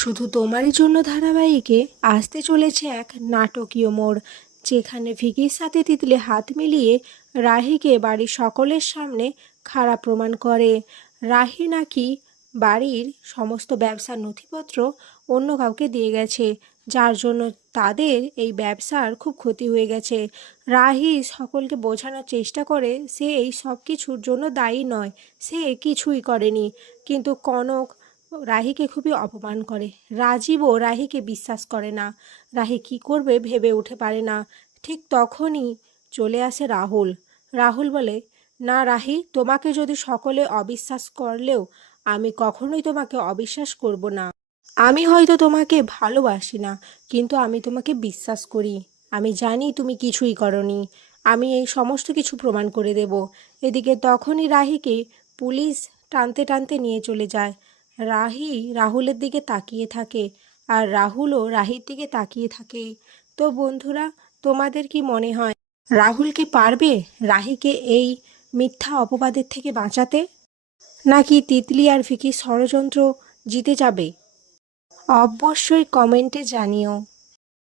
শুধু তোমারই জন্য ধারাবাহিকে আসতে চলেছে এক নাটকীয় মোড়, যেখানে ভিকির সাথে তিতলি হাত মিলিয়ে রাহিকে বাড়ির সকলের সামনে খারাপ প্রমাণ করে। রাহি নাকি বাড়ির সমস্ত ব্যবসার নথিপত্র অন্য কাউকে দিয়ে গেছে, যার জন্য তাদের এই ব্যবসার খুব ক্ষতি হয়ে গেছে। রাহি সকলকে বোঝানোর চেষ্টা করে সে এই সব কিছুর জন্য দায়ী নয়, সে কিছুই করেনি। কিন্তু কনক রাহিকে খুবই অপমান করে। রাজীবও রাহিকে বিশ্বাস করে না। রাহি কি করবে ভেবে উঠে পারে না। ঠিক তখনই চলে আসে রাহুল। রাহুল বলে, না রাহি, তোমাকে যদি সকলে অবিশ্বাস করলেও আমি কখনোই তোমাকে অবিশ্বাস করব না। আমি হয়তো তোমাকে ভালোবাসি না, কিন্তু আমি তোমাকে বিশ্বাস করি। আমি জানি তুমি কিছুই করনি। আমি এই সমস্ত কিছু প্রমাণ করে দেব। এদিকে তখনই রাহিকে পুলিশ টানতে টানতে নিয়ে চলে যায়। রাহি রাহুলের দিকে তাকিয়ে থাকে, আর রাহুলও রাহির দিকে তাকিয়ে থাকে। তো বন্ধুরা, তোমাদের কি মনে হয় রাহুল কি পারবে রাহিকে এই মিথ্যা অপবাদের থেকে বাঁচাতে, নাকি তিতলি আর ভিকি ষড়যন্ত্র জিতে যাবে? অবশ্যই কমেন্টে জানিও।